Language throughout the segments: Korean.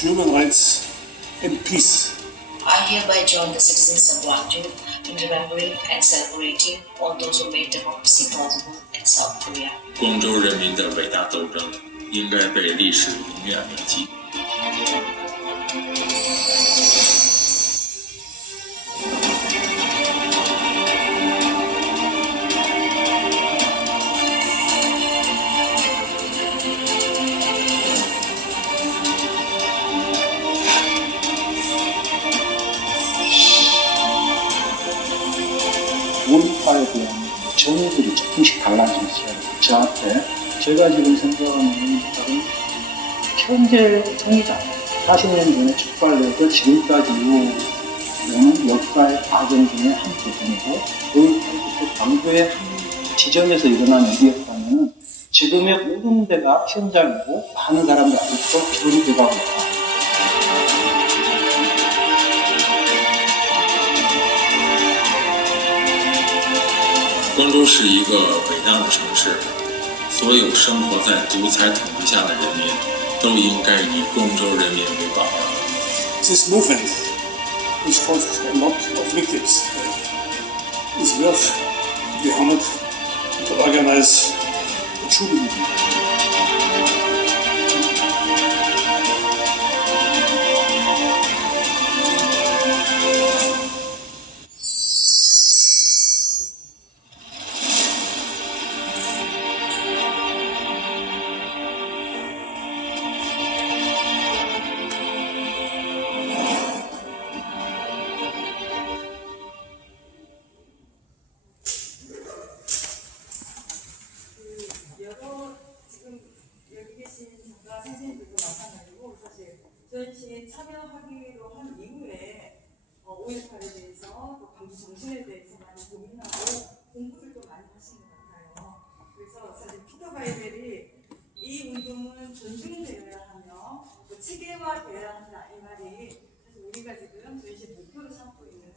human rights and peace. I hereby join the citizens of Gwangju in remembering and celebrating all those who made democracy possible in South Korea. 光州人民的伟大斗争应该被历史永远铭记。 정의들이 조금씩 달라지기 시작해요. 저한테 제가 지금 생각하는 바는 현재 통이다. 40년 전에 촉발돼서 지금까지 이어오는 역사의 과정 중에 한 부분이고 그 광주의 한 지점에서 일어난 일이었다면 지금의 모든 데가 현장이고 많은 사람들이 아직도 기록이 돼가고 있다. 光州是一个伟大的城市，所有生活在独裁统治下的人民都应该以光州人民为榜样。This movement, which caused a lot of victims, is worth to be honored to organize a true movement. 선생님들도 마찬가지고 사실 전시에 참여하기로 한 이후에 어, 5.18에 대해서 또 광주 정신에 대해서 많이 고민하고 공부들도 많이 하신 것 같아요. 그래서 사실 피터 바이델이 이 운동은 존중되어야 하며 또 체계화되어야 한다 이 말이 사실 우리가 지금 전시 목표로 삼고 있는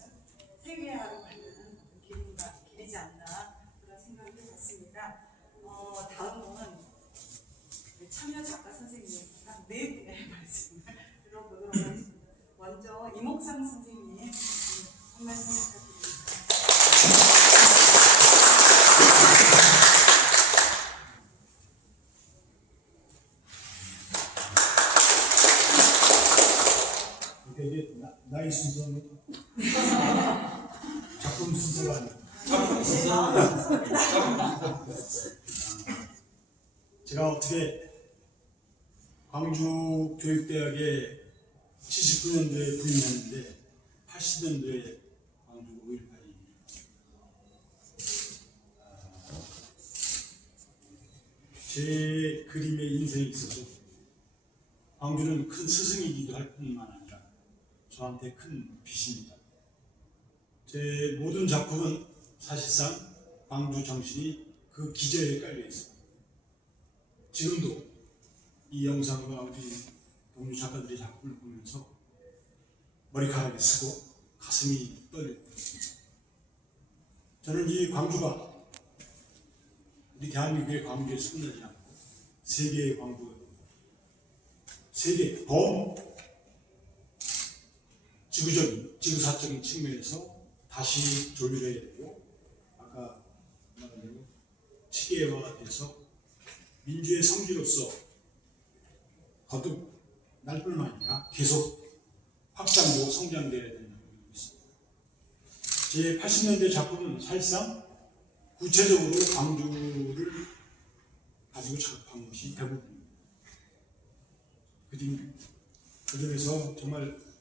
세계화로 가는 길인가 길이지 않나 그런 생각이 들었습니다. 어, 다음은 우리 참여 작가 선생님 한 네 분의 말씀을 들어보도록 하겠습니다. 먼저 이목상 선생님 음, 한 말씀 부탁드립니다. 이게 나, 나이 순서는? 작품 순서가 아니고. 제가 어떻게 광주 교육대학에 79년도에 부임했는데 80년도에 광주 5.18이. 제 그림의 인생이 있어서 광주는 큰 스승이기도 할 뿐만 아니라 저한테 큰 빚입니다. 제 모든 작품은 사실상 광주 정신이 그 기저에 깔려 있습니다. 지금도 이 영상과 우리 동료 작가들의 작품을 보면서 머리카락이 쓰고 가슴이 떨리고 있습니다. 저는 이 광주가 우리 대한민국의 광주에서 끝나지 않고 세계의 광주가 세계 범 지구적인 지구사적인 측면에서 다시 조율해야 되고 아까 말한 대로 체계화가 돼서 민주의 성지로서 거듭 날 뿐만 아니라 계속 확장되고 성장돼야 된다고 보고 있습니다. 제 80년대 작품은 사실상 구체적으로 광주를 가지고 작업한 것이 대부분입니다. 그림 그 점에서 정말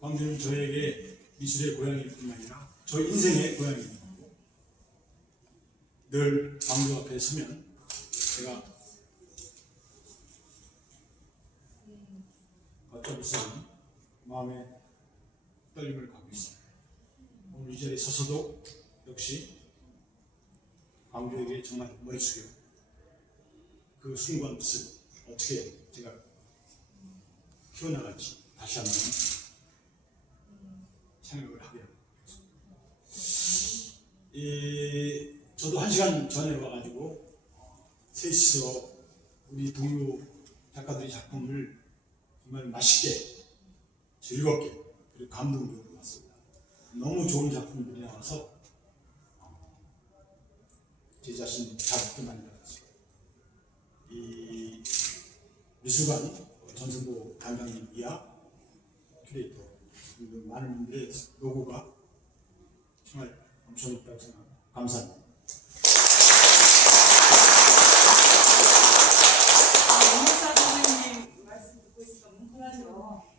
광주는 저에게 미술의 고향일 뿐만 아니라 저 인생의 고향입니다. 늘 광주 앞에 서면 제가 것은 마음에 떨림을 갖고 있습니다. 오늘 이 자리에 서서도 역시 광주에게 정말 머리 숙여 그 순간 모습 어떻게 제가 키워나갈지 다시 한번 생각을 하게. 이, 저도 한 시간 전에 와가지고 셋이서 우리 동료 작가들의 작품을 정말 맛있게 즐겁게 그리고 감동적으로 봤습니다. 너무 좋은 작품들이 나와서 어, 제 자신 자극도 많이 받았습니다. 이 미술관 전승보 단장님 이하 큐레이터 그리고 많은 분들의 노고가 정말 엄청 있다고 생각합니다. 감사합니다. 뭉클하죠. 어,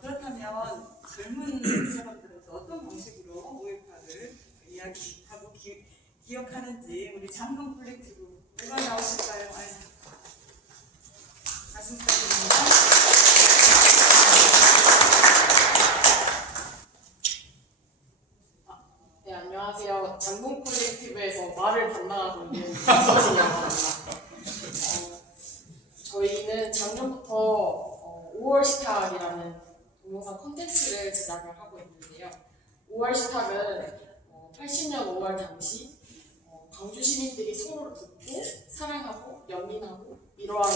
그렇다면 젊은 사람들은 또 어떤 방식으로 5.18을 이야기하고 기, 기억하는지 우리 장동 콜렉티브 누가 나오실까요? 아유, 말씀 부탁드립니다. 네, 장군 콜렉티브에서 말을 담당하고 있는 김서진이라고 합니다. 어, 저희는 작년부터 어, 5월 식탁이라는 동영상 콘텐츠를 제작을 하고 있는데요. 5월 식탁은 어, 80년 5월 당시 어, 광주 시민들이 서로를 돕고 사랑하고 연민하고 이러한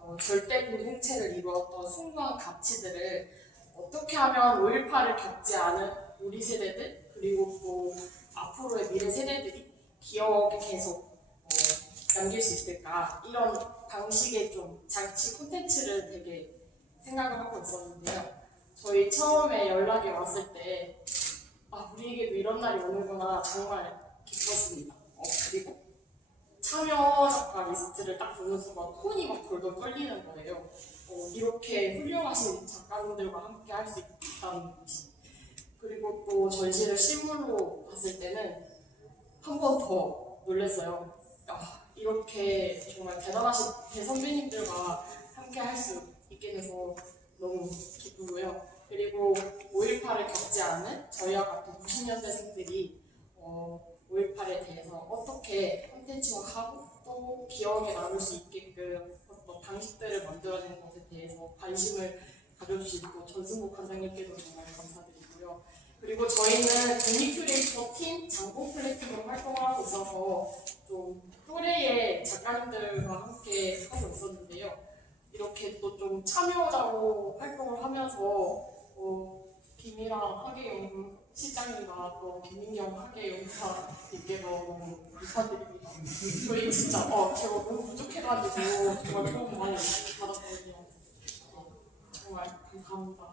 어, 절대 공동체를 이루었던 숭고한 가치들을 어떻게 하면 5.18을 겪지 않은 우리 세대들 그리고 또 미래 세대들이 기억에 계속 어, 남길 수 있을까 이런 방식의 좀 장치 콘텐츠를 되게 생각을 하고 있었는데요. 저희 처음에 연락이 왔을 때 아, 우리에게도 이런 날이 오는구나 정말 기뻤습니다. 어, 그리고 참여 작가 리스트를 딱 보는 순간 손이 막 돌돌 떨리는 거예요. 어, 이렇게 훌륭하신 작가님들과 함께 할 수 있다는 것이. 그리고 또 전시를 실물로 봤을 때는 한 번 더 놀랐어요. 아, 이렇게 정말 대단하신 대선배님들과 함께 할 수 있게 돼서 너무 기쁘고요. 그리고 5.18을 겪지 않은 저희와 같은 90년대생들이 어, 5.18에 대해서 어떻게 콘텐츠화하고 또 기억에 남을 수 있게끔 어떤 방식들을 만들어내는 것에 대해서 관심을 가져주시고 전승국 관장님께도 정말 감사드리고요. 그리고 저희는 독립 큐레이터 팀 장고 콜렉티브로 활동을 하고 있어서 좀 또래의 작가님들과 함께 하고 있었는데요. 이렇게 또 좀 참여자로 활동을 하면서 어, 김이랑 하계용 실장님과 또 김민경 하계용사님께서 너무 감사드립니다. 저희 진짜 어 제가 너무 부족해가지고 정말 도움 많이 받았거든요. 어, 정말 감사합니다.